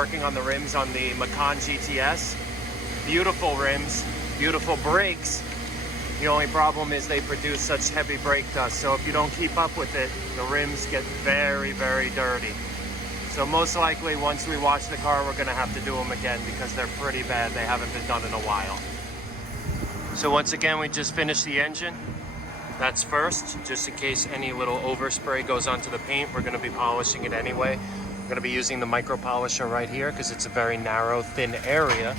working on the rims on the Macan GTS. Beautiful rims, beautiful brakes. The only problem is they produce such heavy brake dust, so if you don't keep up with it, the rims get very, very dirty. So most likely, once we wash the car, we're gonna have to do them again because they're pretty bad. They haven't been done in a while. So once again, we just finished the engine. That's first, just in case any little overspray goes onto the paint. We're gonna be polishing it anyway. We're gonna be using the micro polisher right here because it's a very narrow, thin area.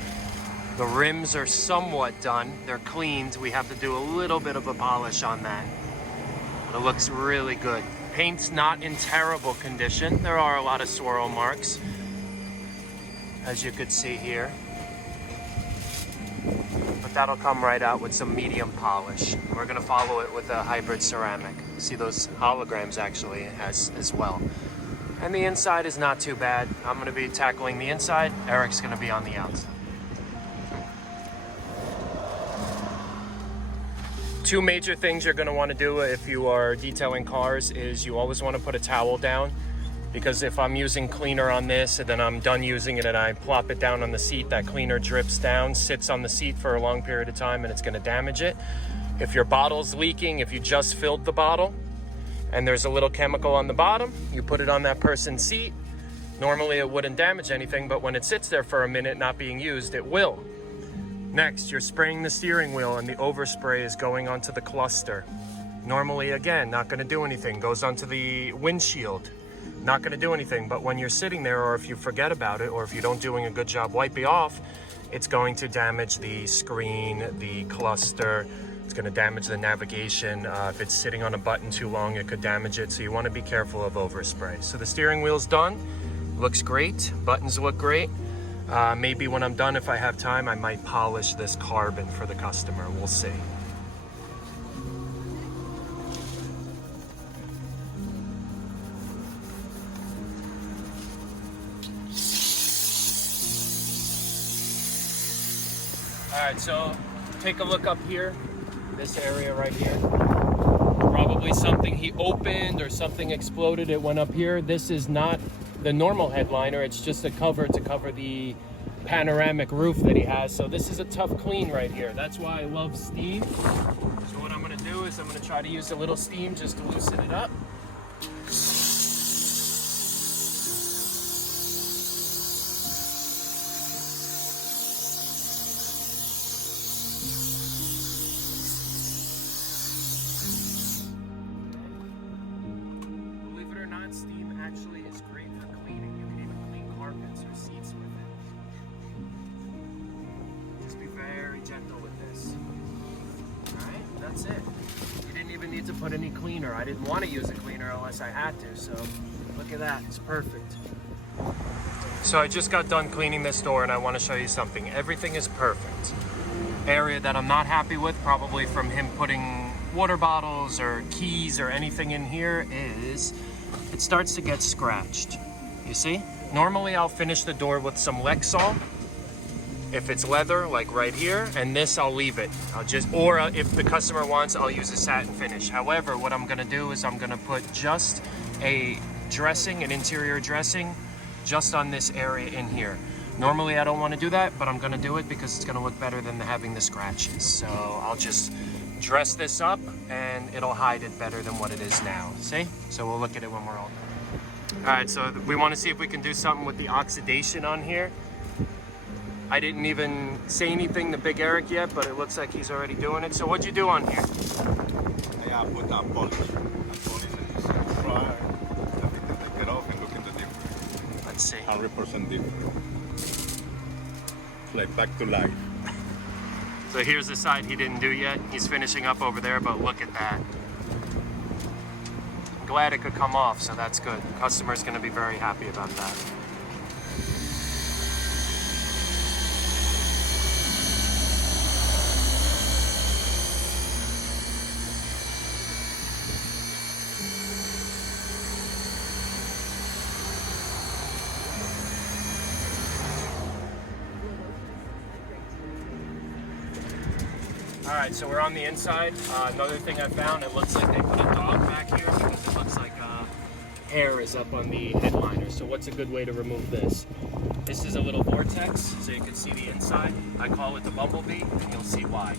The rims are somewhat done. They're cleaned. We have to do a little bit of a polish on that. But it looks really good. Paint's not in terrible condition. There are a lot of swirl marks, as you could see here. But that'll come right out with some medium polish. We're gonna follow it with a hybrid ceramic. See those holograms actually as well. And the inside is not too bad. I'm gonna be tackling the inside. Eric's gonna be on the outside. Two major things you're gonna wanna do if you are detailing cars is you always wanna put a towel down, because if I'm using cleaner on this and then I'm done using it and I plop it down on the seat, that cleaner drips down, sits on the seat for a long period of time, and it's gonna damage it. If your bottle's leaking, if you just filled the bottle and there's a little chemical on the bottom, you put it on that person's seat. Normally it wouldn't damage anything, but when it sits there for a minute not being used, it will. Next, you're spraying the steering wheel and the overspray is going onto the cluster. Normally, again, not gonna do anything. Goes onto the windshield, not gonna do anything. But when you're sitting there, or if you forget about it, or if you don't doing a good job wiping off, it's going to damage the screen, the cluster. It's gonna damage the navigation. If it's sitting on a button too long, it could damage it. So you wanna be careful of overspray. So the steering wheel's done, looks great. Buttons look great. Maybe when I'm done, if I have time, I might polish this carbon for the customer. We'll see. All right, so take a look up here, this area right here. Probably something he opened or something exploded. It went up here. This is not the normal headliner. It's just a cover to cover the panoramic roof that he has. So this is a tough clean right here. That's why I love steam. So what I'm gonna do is I'm gonna try to use a little steam just to loosen it up. Believe it or not, steam actually is great for cleaning. You can even clean carpets or seats with it. Just be very gentle with this. Alright, that's it. You didn't even need to put any cleaner. I didn't want to use a cleaner unless I had to, so look at that, it's perfect. So I just got done cleaning this door and I want to show you something. Everything is perfect. Area that I'm not happy with, probably from him putting water bottles or keys or anything in here, is it starts to get scratched. You see? Normally I'll finish the door with some Lexol. If it's leather, like right here, and this I'll leave it. Or if the customer wants, I'll use a satin finish. However, what I'm gonna do is I'm gonna put just a dressing, an interior dressing, just on this area in here. Normally I don't wanna do that, but I'm gonna do it because it's gonna look better than having the scratches. So I'll just dress this up and it'll hide it better than what it is now, see? So we'll look at it when we're all done. All right, so we wanna see if we can do something with the oxidation on here. I didn't even say anything to Big Eric yet, but it looks like he's already doing it. So what'd you do on here? Yeah, I put a polish. And try everything, take it off and look at the difference. Let's see. 100% different. It's like back to life. So here's the side he didn't do yet. He's finishing up over there, but look at that. I'm glad it could come off, so that's good. The customer's gonna be very happy about that. All right, so we're on the inside. Another thing I found, it looks like they put a dog back here because it looks like hair is up on the headliner. So what's a good way to remove this? This is a little vortex, so you can see the inside. I call it the bumblebee, and you'll see why.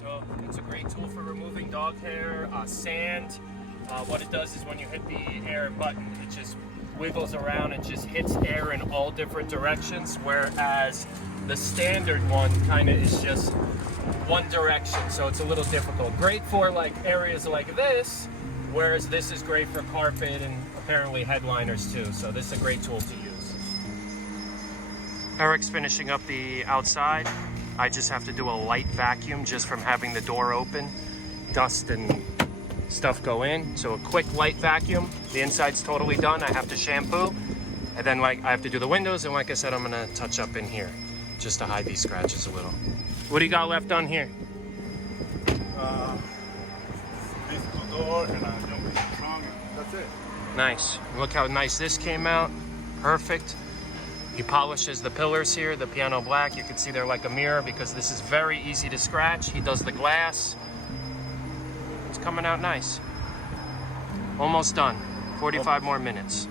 So it's a great tool for removing dog hair, sand. What it does is when you hit the air button, it just wiggles around and just hits air in all different directions, whereas the standard one kind of is just one direction, so it's a little difficult. Great for like areas like this, whereas this is great for carpet and apparently headliners too, so this is a great tool to use. Eric's finishing up the outside. I just have to do a light vacuum just from having the door open. Dust and stuff go in, so a quick light vacuum. The inside's totally done. I have to shampoo, and then I have to do the windows, and like I said, I'm gonna touch up in here just to hide these scratches a little. What do you got left on here? These two doors and a jump trunk. That's it. Nice. Look how nice this came out. Perfect. He polishes the pillars here, the piano black. You can see they're like a mirror because this is very easy to scratch. He does the glass. It's coming out nice. Almost done. 45 more minutes.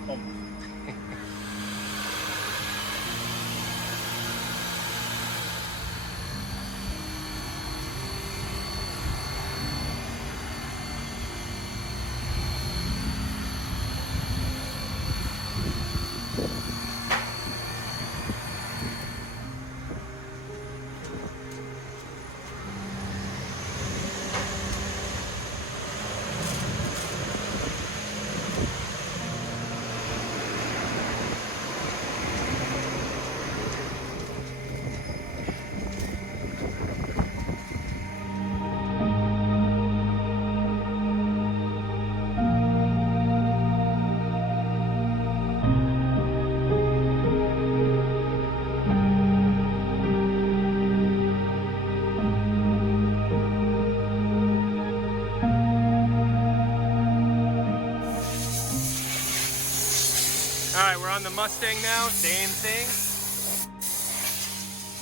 Alright, we're on the Mustang now, same thing.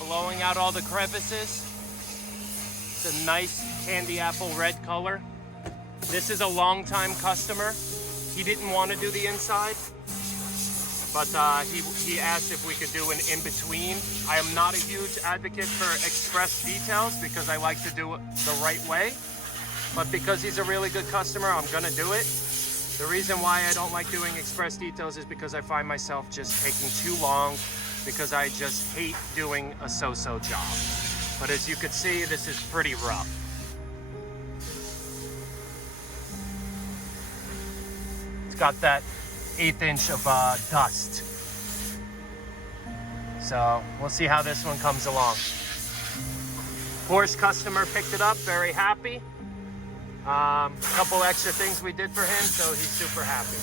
Blowing out all the crevices. It's a nice candy apple red color. This is a long-time customer. He didn't want to do the inside, but he asked if we could do an in-between. I am not a huge advocate for express details because I like to do it the right way, but because he's a really good customer, I'm gonna do it. The reason why I don't like doing express details is because I find myself just taking too long because I just hate doing a so-so job. But as you can see, this is pretty rough. It's got that 1/8 inch of dust. So we'll see how this one comes along. Porsche customer picked it up, very happy. A couple extra things we did for him, so he's super happy.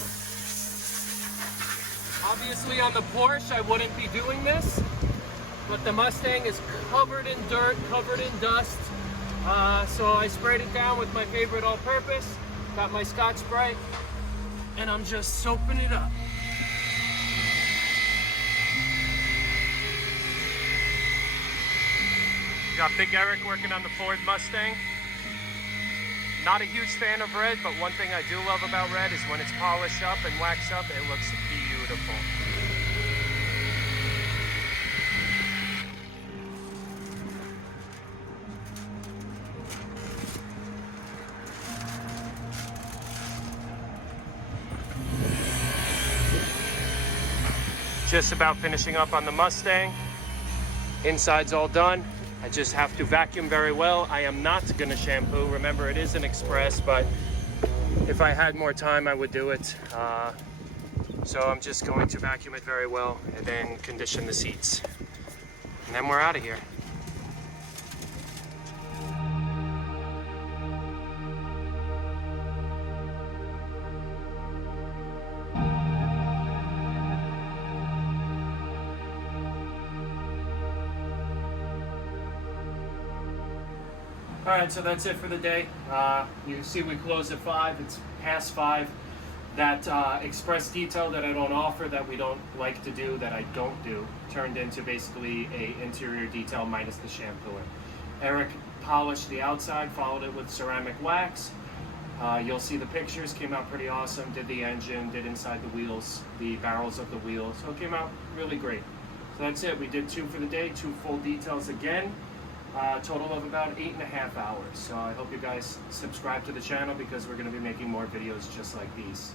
Obviously on the Porsche, I wouldn't be doing this, but the Mustang is covered in dirt, covered in dust. So I sprayed it down with my favorite all-purpose, got my Scotch-Brite, and I'm just soaping it up. Got Big Eric working on the Ford Mustang. Not a huge fan of red, but one thing I do love about red is when it's polished up and waxed up, it looks beautiful. Just about finishing up on the Mustang. Inside's all done. I just have to vacuum very well. I am not gonna shampoo. Remember, it is an express, but if I had more time, I would do it. So I'm just going to vacuum it very well and then condition the seats. And then we're out of here. All right, so that's it for the day. You see we closed at 5. It's past 5. That express detail that I don't offer, that we don't like to do, that I don't do, turned into basically a interior detail minus the shampooing. Eric polished the outside, followed it with ceramic wax. You'll see the pictures, came out pretty awesome. Did the engine, did inside the wheels, the barrels of the wheels. So it came out really great. So that's it. We did 2 for the day, 2 full details again. Total of about 8.5 hours. So I hope you guys subscribe to the channel because we're going to be making more videos just like these.